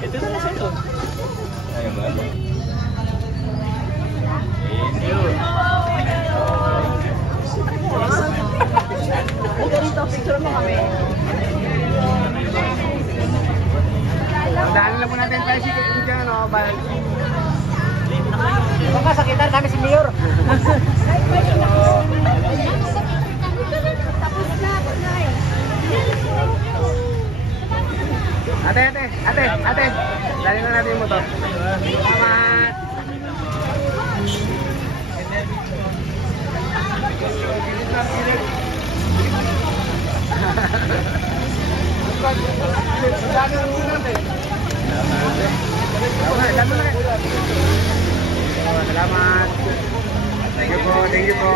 Ito na lang sa'yo. Ayun ba? Thank you. Ito dito, picture mo kami. Daan lang po natin tayo si Kaya no, balik. Baka sakitan kami si Mayor. Ate. Dali na natin yung motor. Salamat. Salamat. Thank you po.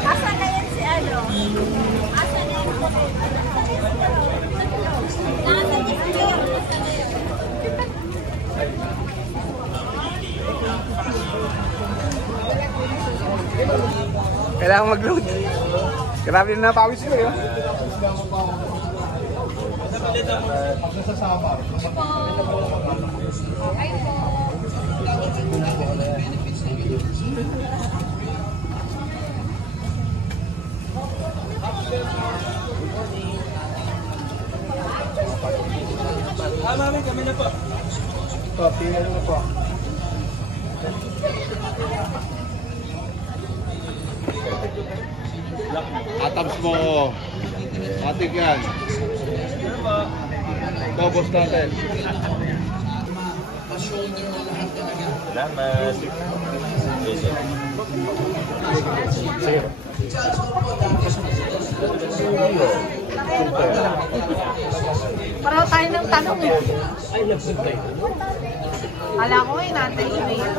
Asan na yan si ano? Asan na yan? Nasaan niya si Mayor? Kailangan mag-load. Grabe na napawis ko yun. Mami, kami na po. Tingnan mo po. Atabs mo. Atik yan. Tobos natin. Salamat. Sige. Pareho tayo ng tanong eh. Kala ko eh, natin yung mayor.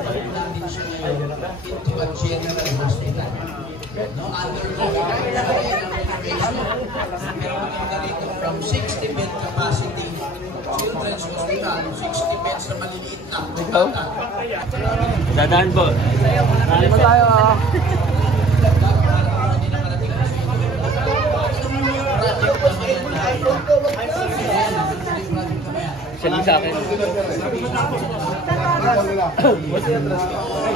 From 60 bed capacity children's hospital, 60 beds na maliliit na. Dadaan po. Ano tayo ah? Saling sa akin.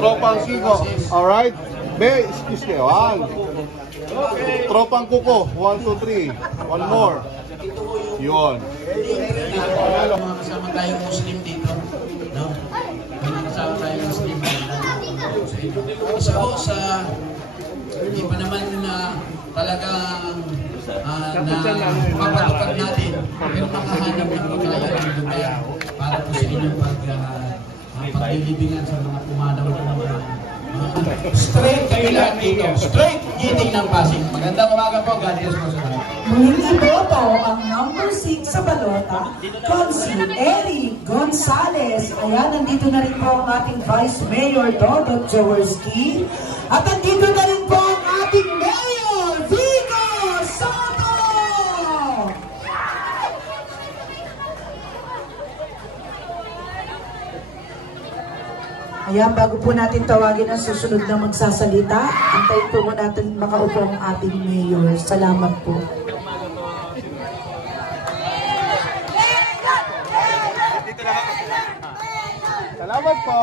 Tropang Kiko. Alright? Be, excuse me. 1. Tropang Kuko. 1, 2, 3. One more. Yun. Mga kasama tayong Muslim dito. No? May kasama tayong Muslim dito. Isa po sa hindi pa naman na talagang na mapatupad natin. Pero makahanap ng pagkaya ng lugar para po sa inyong paglilibingan sa mga pumanaw ng mga straight kayo lahat dito. Straight giting ng Pasig. Magandang umaga po. God bless po sa lahat. Muling iboto ang number 6 sa balota, Consi Eric Gonzalez. Ayan, nandito na rin po ang ating Vice Mayor Dodot Jaworski. At nandito na rin po ang ating Mayor Vico Soto! Ayan, bago po natin tawagin ang susunod na magsasalita, antayin po natin makaupo ang ating Mayor. Salamat po. Salamat po.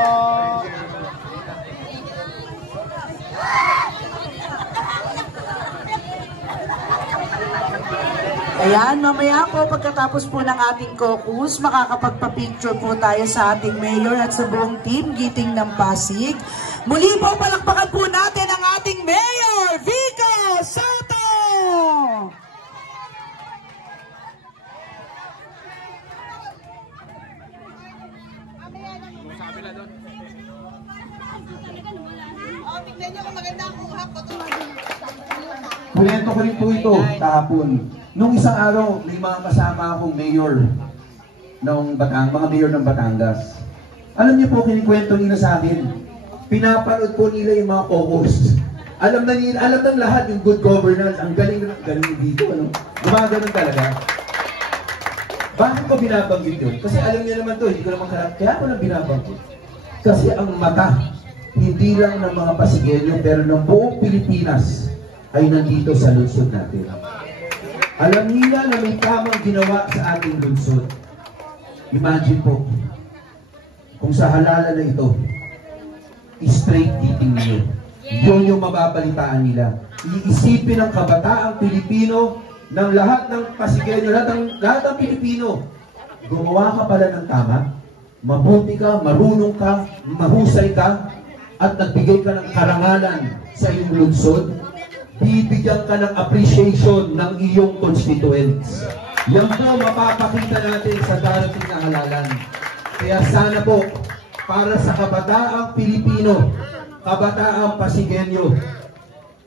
Ayan, mamaya po pagkatapos po ng ating caucus, makakapagpa-picture po tayo sa ating mayor at sa buong team Giting ng Pasig. Muli po palakpakan po natin ang ating Mayor Vico Soto! Kwento ko rin po ito kahapon. Nung isang araw, may mga kasama akong mayor ng mga mayor ng Batangas. Alam niyo po, kinikwento nila sa akin. Pinapanood po nila yung mga co-hosts. Alam ng lahat yung good governance. Ang galing dito, ano? Gumaganon talaga. Bakit ko binabanggit yun? Kasi alam niyo naman to, hindi ko naman kaya ko lang binabanggit. Kasi ang mata, hindi lang ng mga Pasigueño, pero ng buong Pilipinas ay nandito sa lungsod natin. Alam nila na may tamang ginawa sa ating lungsod. Imagine po, kung sa halalan na ito, straight giting niyo. Yun yung mababalitaan nila. Iisipin ng kabataang Pilipino, ng lahat ng Pasigueño, lahat ng Pilipino. Gumawa ka pala ng tama, mabuti ka, marunong ka, mahusay ka, at nagbigay ka ng karangalan sa iyong lungsod, bibigyan ka ng appreciation ng iyong constituents. Yan po mapapakita natin sa darating na halalan. Kaya sana po, para sa kabataang Pilipino, kabataang Pasigueño,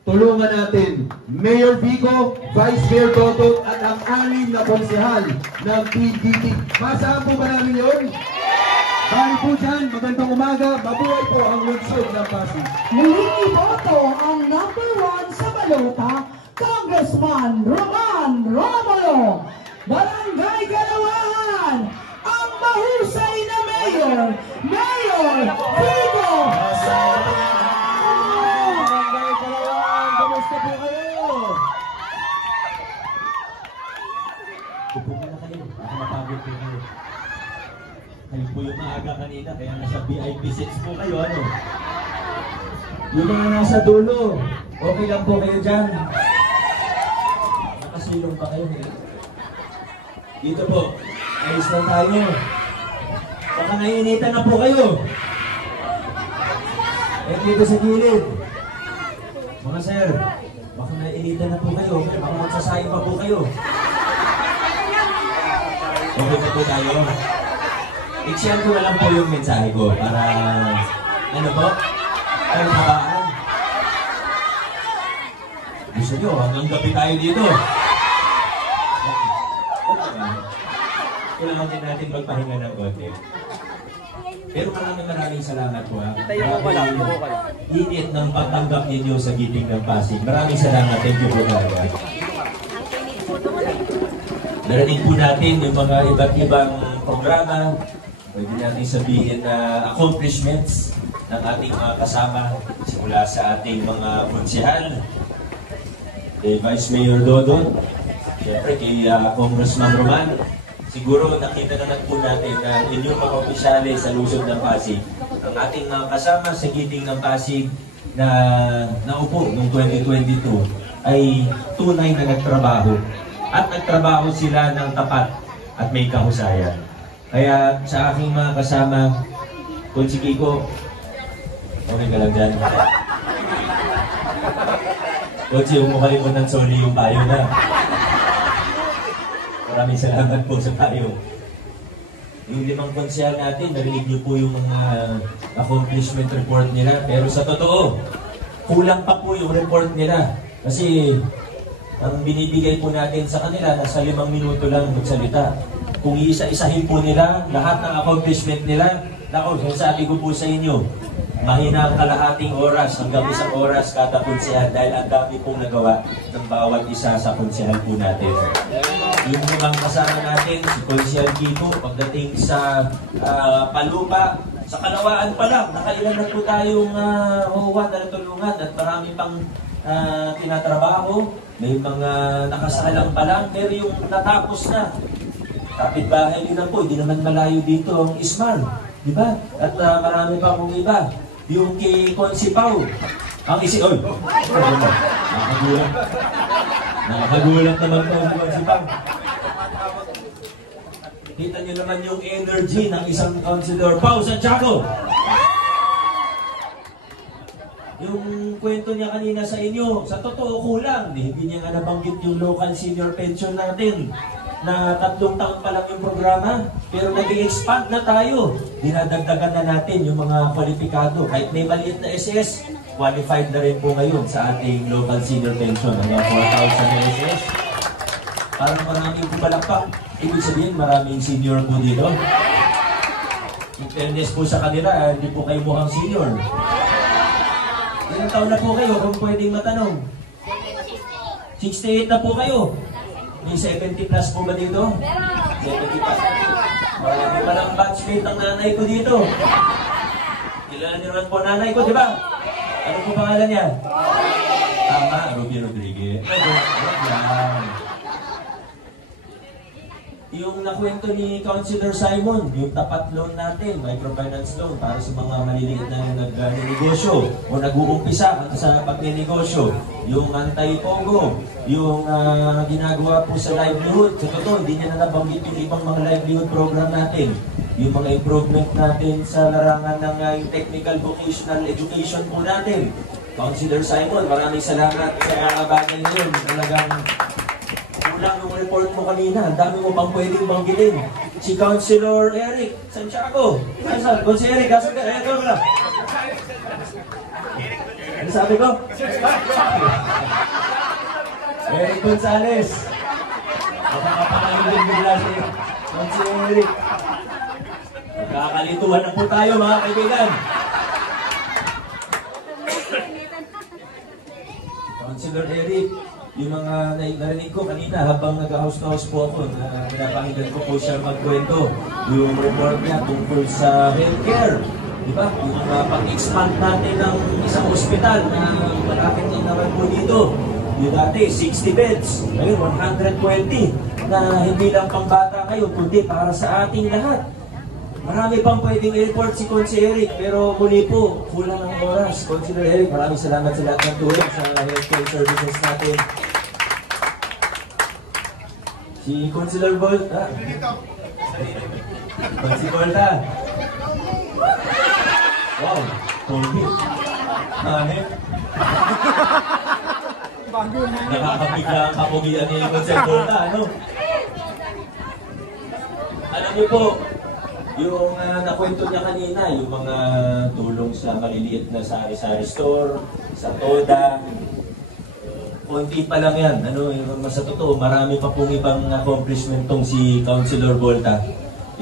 tulungan natin Mayor Vico, Vice Mayor Dodot at ang 6 na konsehal ng PDT. Masaan po ba namin yun? Bali po dyan, magandang umaga, mabuhay po ang lungsod ng Pasig. Muling iboto ang number 1 sa balota, Congressman Roman Romulo, Barangay Galawan, ang mahusay na mayor, Mayor Vico Soto! Barangay Galawan, kamusta po kayo? Upo ka na kayo. Ako mapagod po kayo. Kayo po yung maaga kanina, kaya nasa VIP seats po kayo, ano? Yung mga nasa dulo, okay lang po kayo dyan. Nakasilong pa kayo, eh. Dito po, ayos lang tayo. Baka naiinitan na po kayo. Eh, dito sa gilid. Mga sir, baka nainitan na po kayo. Baka magsasayo pa po kayo. Okay pa po tayo. I-share ko na lang po yung mensahe ko para, ano po? Ay, kabaan. Gusto nyo, hanggang gabi tayo dito. Kailangan din natin magpahinga ng konti. Pero maraming salamat po ha. Init ng pagtanggap ninyo sa Giting ng Pasig. Maraming salamat. Thank you po talaga. Narinig po natin yung mga iba't ibang programa. Pwede natin sabihin na accomplishments ng ating mga kasama simula sa ating mga konsehal. Kay Vice Mayor Dodon, siyempre kay Congressman Roman. Siguro nakita na po natin na inyong mga opisyale sa lungsod ng Pasig, ang ating mga kasama sa Giting ng Pasig na naupo noong 2022 ay tunay na nagtrabaho. At nagtrabaho sila ng tapat at may kahusayan. Kaya sa aking mga kasama, Kunsi Kiko, okay ka lang dyan. Kunsi, huwag mo kalimutan soli yung payo na. Maraming salamat po sa payo. Yung 5 konsyal natin, narinig niyo po yung mga accomplishment report nila. Pero sa totoo, kulang pa po yung report nila. Kasi ang binibigay po natin sa kanila, nasa 5 minuto lang magsalita. Kung iisa-isahin po nila, lahat ng accomplishment nila, nako, sabi ko po sa inyo, mahina ang kalahating oras hanggang 1 oras kada konsyal dahil ang dami pong nagawa ng bawat isa sa konsyal po natin. Yung mga kasama natin, si Konsyal Kiko, pagdating sa Palupa, sa Kalawaan pa lang, nakailan na po tayong OWA na natulungan at marami pang tinatrabaho, may mga nakasalang pa lang, pero yung natapos na, kapitbahay din na po, hindi naman malayo dito ang Ismar, di ba? At marami pa akong iba. Yung kay Konsi Pao, ang oy, nakakagulat. Nakakagulat naman po si Konsi Pao. Kita niyo naman yung energy ng isang Councilor Pao Santiago. Yung kwento niya kanina sa inyo, sa totoo kulang. Hindi niya nga nabanggit yung local senior pension natin na 3 taon pa lang yung programa, pero nag-i-expand na tayo. Dinadagdagan na natin yung mga kwalipikado. Kahit may maliit na SS, qualified na rin po ngayon sa ating local senior pension. Hanggang 4,000 na SS. Parang maraming kubalakpak. Ibig sabihin, maraming senior po dito. In fairness po sa kanila, hindi po kayo mukhang senior. Ilang taon na po kayo kung pwedeng matanong? 68 na po kayo. May 70 plus po ba dito? 70 plus. Marami pa lang batchmate ng nanay ko dito. Kilala niyo naman po nanay ko, di ba? Ano po pangalan niya? Tama, Ruby Rodriguez. Yung nakwento ni Councilor Simon, yung tapat loan natin, microfinance loan para sa mga maliliit na nag-negosyo o nag-uumpisa sa pag-negosyo, yung anti-pogo, yung ginagawa po sa livelihood. Sa totoo, hindi niya na nabanggit yung ibang mga livelihood program natin. Yung mga improvement natin sa larangan ng technical vocational education po natin. Councilor Simon, maraming salamat sa mga bagay yun. Talagang kulang yung report mo kanina. Ang dami mo pang pwedeng banggitin. Si Councilor Eric Santiago. Saan? Si Eric, asan ka? Ito lang. Ano sabi ko? Eric Gonzales. Nakakapangalan din bigla si Councilor Eric. Magkakalituhan na po tayo mga kaibigan. Councilor Eric, yung mga narinig ko kanina habang nag-house-to-house po ako, pinapakinggan ko po siya magkwento. Yung report niya tungkol sa healthcare. Diba? Yung pag-expand natin ng isang ospital na malapit din naman po dito. Yung dati, 60 beds. Ngayon, 120 na hindi lang pang bata ngayon, kundi para sa ating lahat. Marami pang pwedeng i-report si Consi Eric, pero muli po, kulang ang oras. Councilor Eric, maraming salamat sa lahat ng tulong sa healthcare services natin. Si Councilor Volta. Consi Volta. Wow, COVID. Hanip. Nakakabigla ang kapugian ni Consel Volta, ano? Alam niyo po, yung nakwento niya kanina, yung mga tulong sa maliliit na sari-sari store, sa Toda, konti pa lang yan. Ano, sa totoo, marami pa pong ibang accomplishment tong si Councilor Volta.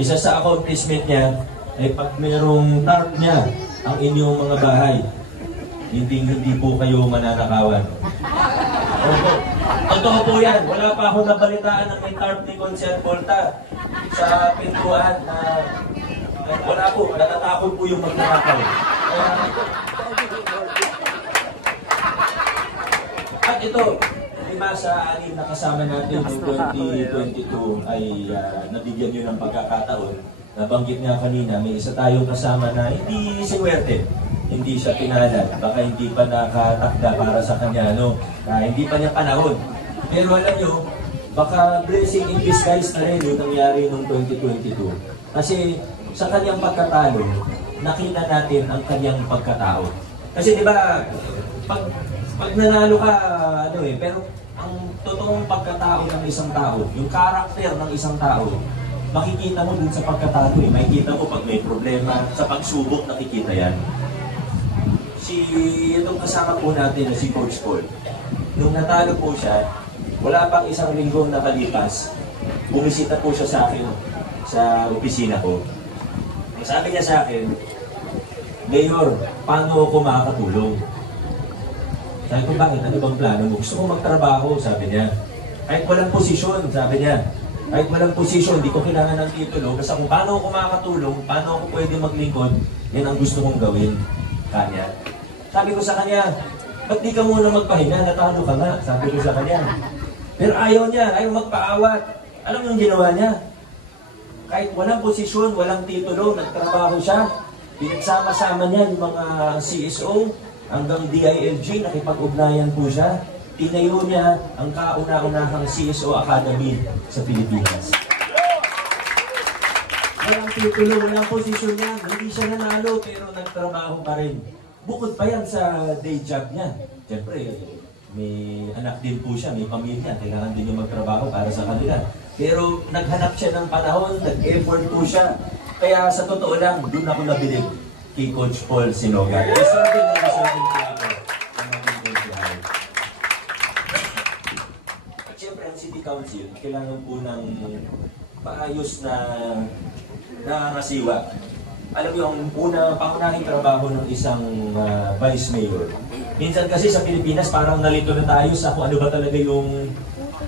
Isa sa accomplishment niya ay pag mayroong tarp niya ang inyong mga bahay, hindi po kayo mananakawan. Opo. Totoo po yan. Wala pa akong nabalitaan ng may tarp ni Consel Volta sa pintuan na wala po. Natatakot po yung magnanakaw. At ito, lima sa anim na kasama natin noong 2022 ay nabigyan nyo ng pagkakataon. Nabanggit nga kanina, may isa tayong kasama na hindi sinuwerte. Hindi siya pinalad. Baka hindi pa nakatakda para sa kanya, no? Hindi pa niya panahon. Pero alam nyo, baka blessing in disguise na rin yung nangyari noong 2022. Kasi sa kanyang pagkatalo, nakita natin ang kanyang pagkatao. Kasi di ba, pag nanalo ka, pero ang totoong pagkatao ng isang tao, yung karakter ng isang tao, makikita mo dun sa pagkatalo eh. Makikita mo pag may problema, sa pagsubok nakikita yan. Itong kasama po natin na si Coach Paul, nung natalo po siya, wala pang isang linggong nakalipas, bumisita po siya sa akin sa opisina ko. Sabi niya sa akin, Mayor, paano ako makakatulong? Sabi ko, bakit? Ano bang plano mo? Gusto ko magtrabaho, sabi niya. Kahit walang posisyon, sabi niya. Kahit walang posisyon, di ko kailangan ng titulo. Basta kung paano ako makakatulong, paano ako pwede maglingkod, yan ang gusto kong gawin. Kanya. Sabi ko sa kanya, ba't di ka muna magpahinga? Natalo ka nga. Sabi ko sa kanya. Pero ayaw niya, ayaw magpaawat. Alam mo yung ginawa niya? Kahit walang posisyon, walang titulo, nagtrabaho siya. Pinagsama-sama niya yung mga CSO hanggang DILG, nakipag-ugnayan po siya. Tinayo niya ang kauna-unahang CSO Academy sa Pilipinas. Walang titulo, walang posisyon niya. Hindi siya nanalo pero nagtrabaho pa rin. Bukod pa yan sa day job niya. Siyempre, may anak din po siya, may pamilya. Kailangan din niya magtrabaho para sa kanila. Pero naghanap siya ng panahon, nag-effort po siya. Kaya sa totoo lang, doon ako nabilib kay Coach Paul Sinoga. Deserving na deserving po ako ng ating Coach Paul. At siyempre, ang City Council, kailangan po ng maayos na nangangasiwa. Alam niyo, ang pangunahing trabaho ng isang vice mayor. Minsan kasi sa Pilipinas, parang nalito na tayo sa kung ano ba talaga yung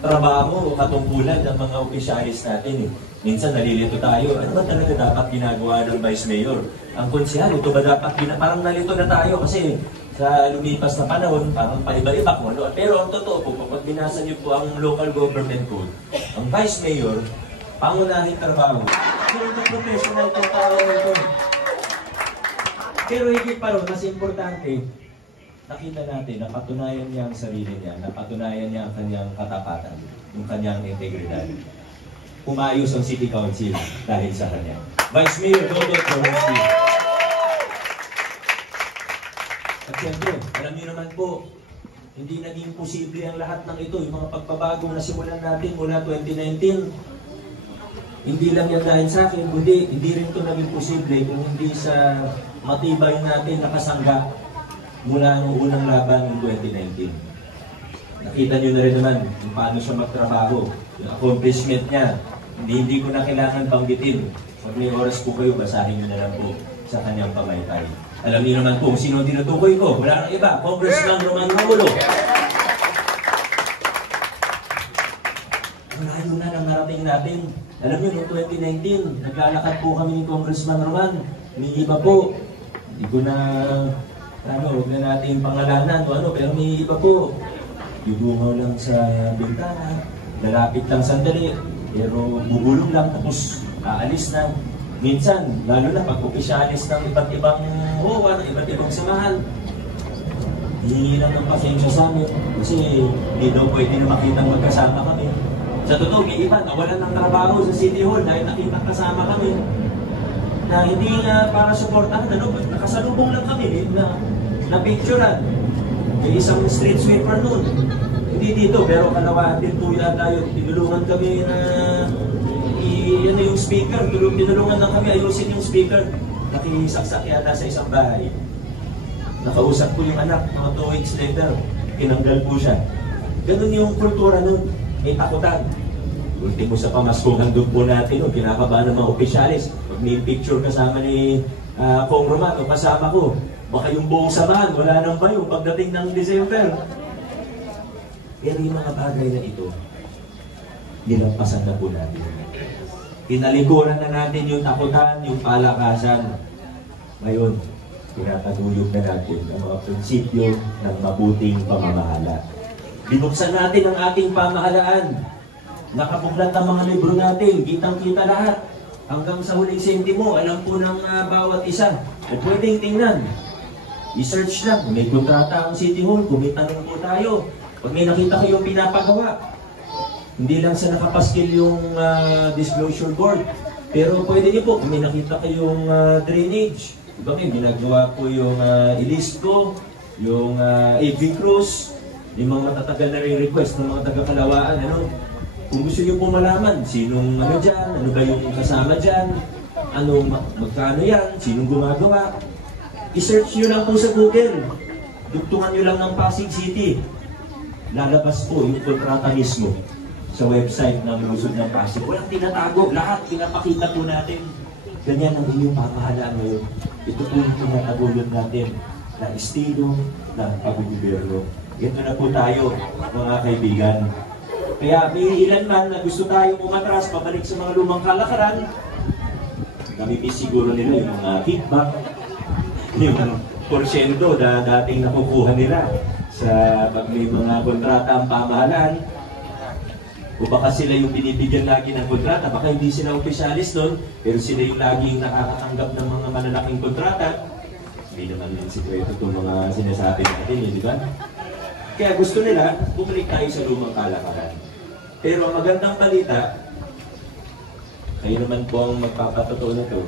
trabaho o katungkulan ng mga opisyalis natin. Minsan nalilito tayo, ano ba talaga dapat ginagawa ng vice mayor? Ang konsehal, ito ba dapat parang nalito na tayo kasi sa lumipas na panahon, parang paiba-iba kung ano. Pero ang totoo po, kapag binasa niyo po ang local government code, ang vice mayor, pangunahing trabaho. Pero professional po tao ito. Pero higit pa rin, mas importante, nakita natin, napatunayan niya ang sarili niya, napatunayan niya ang kanyang katapatan, yung kanyang integridad. Umayos ang City Council dahil sa kanya. Vice Mayor Dodot Jaworski. At siyempre, alam niyo naman po, hindi naging posible ang lahat ng ito. Yung mga pagbabagong nasimulan natin mula 2019, hindi lang yan dahil sa akin, kundi hindi rin ito naging posible kung hindi sa matibay natin nakasangga mula noong unang laban ng 2019. Nakita nyo na rin naman kung paano siya magtrabaho. Yung accomplishment niya, hindi ko na kailangan banggitin. Pag may oras po kayo, basahin nyo na lang po sa kanyang pamaypay. Alam niyo naman po kung sino ang tinutukoy ko. Wala nang iba, Congressman Roman Romulo. Malayo na nang narating natin. Alam niyo, noong 2019, naglalakad po kami ni Congressman Roman. May iba po, hindi ko na huwag na natin pangalanan o pero may iba po. Yubungaw lang sa bintana, lalapit lang sandali, pero bubulong lang tapos aalis na. Minsan, lalo na pag opisyalis ng iba't ibang HOA, ng iba't ibang samahan, hihingi lang ng pasensya sa amin kasi hindi daw pwede na makitang magkasama kami. Sa totoo, may iba nawalan ng trabaho sa City Hall dahil nakita kasama kami na hindi para suportahan, nakasalubong lang kami na picturean. May isang street sweeper noon. Hindi dito, pero kalawaan din po yata yun. Tinulungan kami na ano yung speaker. Tinulungan lang kami ayusin yung speaker. Nakisaksak yata sa isang bahay. Nakausap ko yung anak, mga 2 weeks later, tinanggal po siya. Ganun yung kultura nun, may takutan. Ultimo sa pamaskuhan doon po natin, kinakabahan ng mga opisyalis. Pag may picture kasama ni Kong Roman o kasama ko, baka yung buong samahan, wala nang bayo pagdating ng December. Pero yung mga bagay na ito, nilampasan na po natin. Pinalikuran na natin yung takutan, yung palakasan. Ngayon, pinataguyod na natin ang mga prinsipyo ng mabuting pamamahala. Binuksan natin ang ating pamahalaan. Nakapuglat ang mga libro natin, kitang-kita lahat. Hanggang sa huling sentimo, alam po ng bawat isa. At pwedeng tingnan. I-search lang, may kontrata ang City Hall, kung may tanong po tayo. Pag may nakita kayong pinapagawa, hindi lang sa nakapaskil yung disclosure board. Pero pwede niyo po, kung may nakita kayong drainage, diba may ginagawa po yung Ilisco, yung AV Cruz, yung mga matatagal na request ng mga taga-Kalawaan, ano? Kung gusto niyo po malaman, sinong ano dyan, ano ba yung kasama dyan, magkano yan, sinong gumagawa, i-search nyo lang po sa Google. Dugtungan nyo lang ng Pasig City. Lalabas po yung kontrata mismo sa website ng Lungsod ng Pasig. Walang tinatago, lahat pinapakita po natin. Ganyan ang inyong pamahalaan ngayon. Ito po yung tinatagulod natin na estilo ng pag-gobyerno. Ito na po tayo, mga kaibigan. Kaya may ilan man na gusto tayong umatras, pabalik sa mga lumang kalakaran, namimiss siguro nila yung mga kickback, yung porsyento na dating nakukuha nila sa pag may mga kontrata ang pamahalaan. O baka sila yung binibigyan lagi ng kontrata, baka hindi sila opisyalis doon, pero sila yung laging nakakatanggap ng mga malalaking kontrata. Hindi naman yung sikreto itong mga sinasabi natin, di ba? Kaya gusto nila, bumalik tayo sa lumang kalakaran. Pero ang magandang balita, kayo naman po ang magpapatotoo na ito,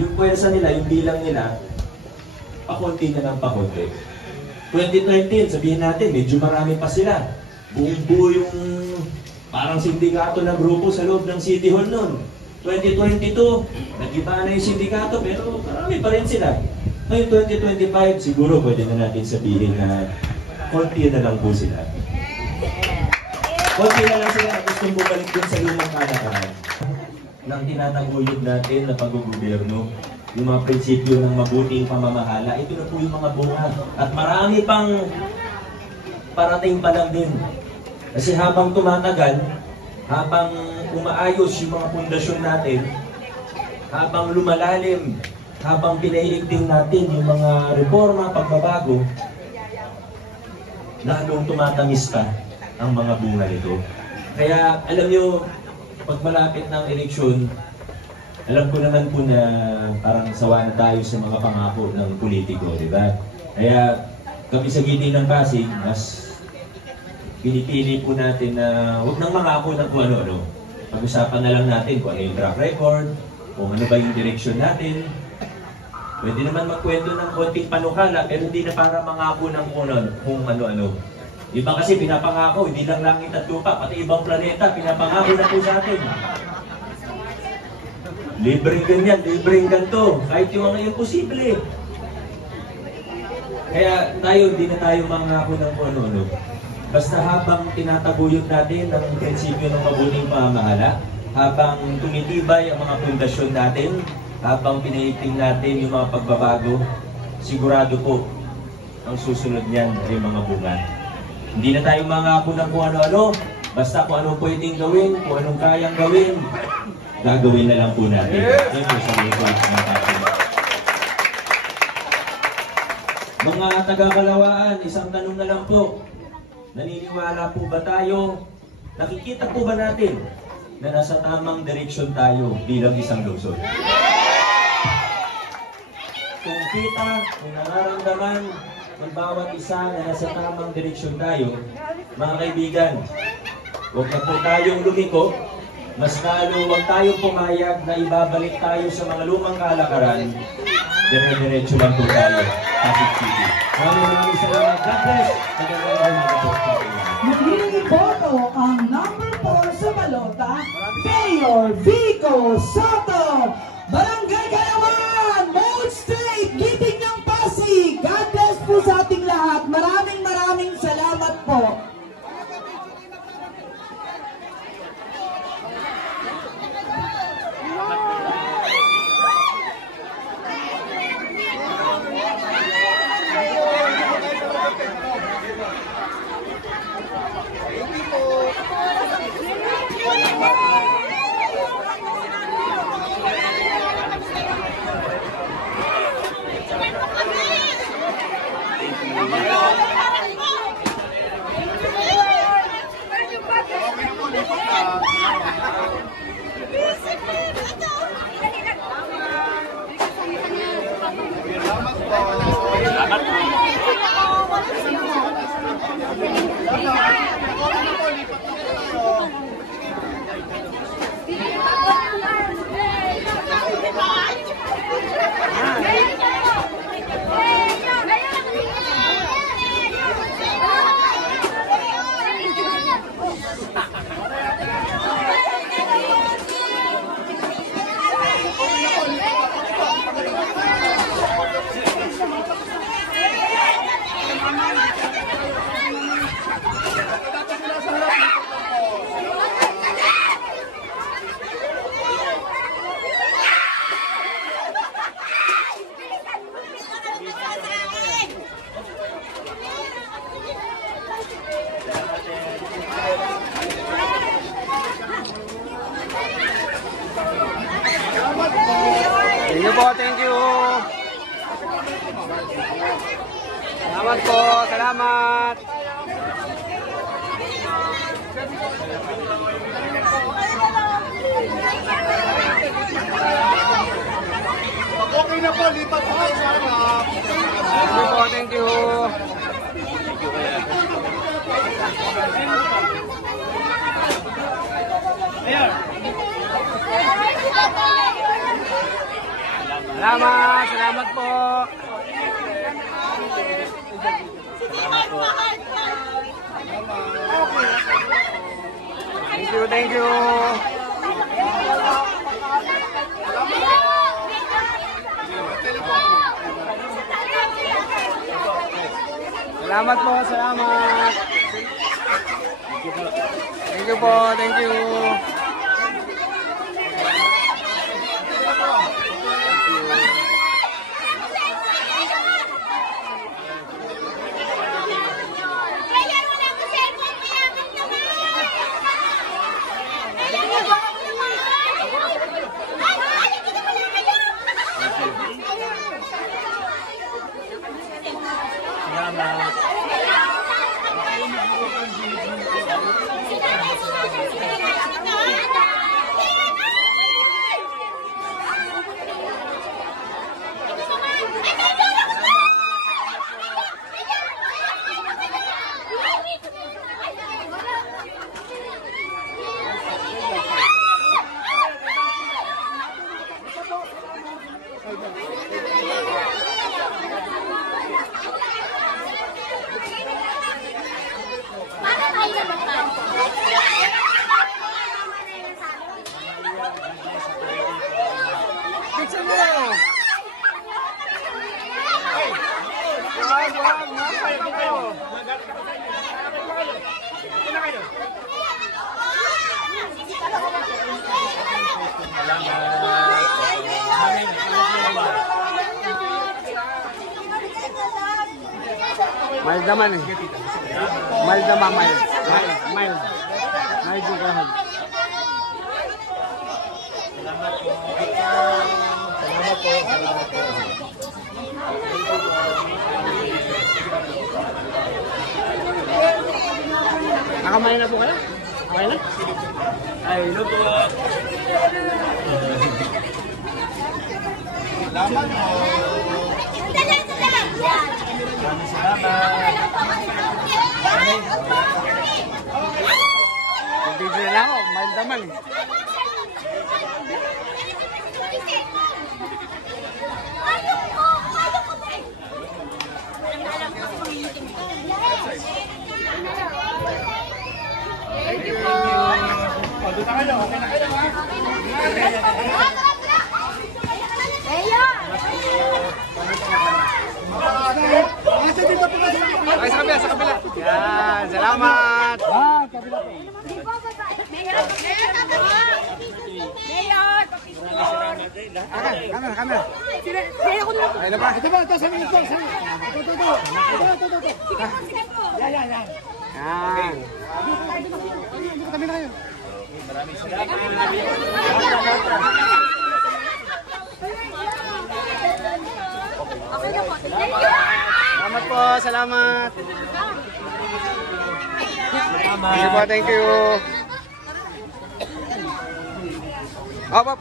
yung pwersa nila, yung bilang nila, pakunti na ng pakunti. 2019, sabihin natin, medyo marami pa sila. Buong-buo yung parang sindikato na grupo sa loob ng City Hall noon. 2022, nag-iba na yung sindikato, pero marami pa rin sila. Ngayon 2025, siguro pwede na natin sabihin na konti na lang po sila. Konti na lang sila na gustong bumalik dun sa lumang kalakaran. Nang tinataguyod natin na pag-gobyerno, yung mga prinsipyo ng mabuting pamamahala, ito na po yung mga bunga. At marami pang parating pa lang din. Kasi habang tumatagal, habang umaayos yung mga pundasyon natin, habang lumalalim, habang pinaiigting natin yung mga reforma, pagbabago, lalong tumatamis pa ang mga bunga nito. Kaya alam nyo, pag malapit ng eleksyon, alam ko naman po na parang sawa na tayo sa mga pangako ng politiko, di ba? Kaya kami sa Gini ng Pasig, mas pinipili po natin na huwag nang mangako ng kung ano-ano. Pag-usapan na lang natin kung ano yung track record, kung ano ba yung direksyon natin. Pwede naman magkwento ng konting panukala, pero hindi na para mangako ng kung ano-ano. Iba kasi pinapangako, hindi lang langit at lupa, pati ibang planeta, pinapangako na po sa atin. Libreng ganyan, libreng ganito, kahit yung mga imposible. Kaya tayo, hindi na tayo mangako ng kung ano-ano. Basta habang tinataguyod natin ang prinsipyo ng mabuting pamamahala, habang tumitibay ang mga pundasyon natin, habang pinaiting natin yung mga pagbabago, sigurado po ang susunod niyan ay mga bunga. Hindi na tayo mangako ng kung ano-ano, basta kung anong pwedeng gawin, kung anong kayang gawin, gagawin na lang po natin. Yan po sa natin. Mga taga-Kalawaan, isang tanong na lang po. Naniniwala po ba tayo? Nakikita po ba natin na nasa tamang direksyon tayo bilang isang lungsod? Kung kita, kung nararamdaman ng bawat isa na nasa tamang direksyon tayo, mga kaibigan, huwag na po tayong lumiko, mas lalo huwag tayong pumayag na ibabalik tayo sa mga lumang kalakaran, dire-diretso lang po tayo. Pasig City. Maraming salamat. God bless. Muling iboto ang number 4 sa balota, Mayor Vico Soto, Barangay Kalawan, Mood State, Giting ng Pasig. God bless po sa ating lahat. Maraming salamat po. Thank you. Salamat po, salamat. Okay na po, lipat po kayo sa harap. Thank you po, thank you. Salamat po. Thank you. Salamat po, salamat. Thank you po, thank you. Mild naman eh. Mild naman, mild. Mild yung kahag. Salamat po. Nakamain na po kayo? Okay na? Ay, hello po. Salamat po. Video na ako, mild naman eh. Alam ko Salamat. Kamera. Ayun na pa. Ito ba? Ito, sa minute ko. Yan. Kami na kayo. Salamat po, salamat. Thank you. Up.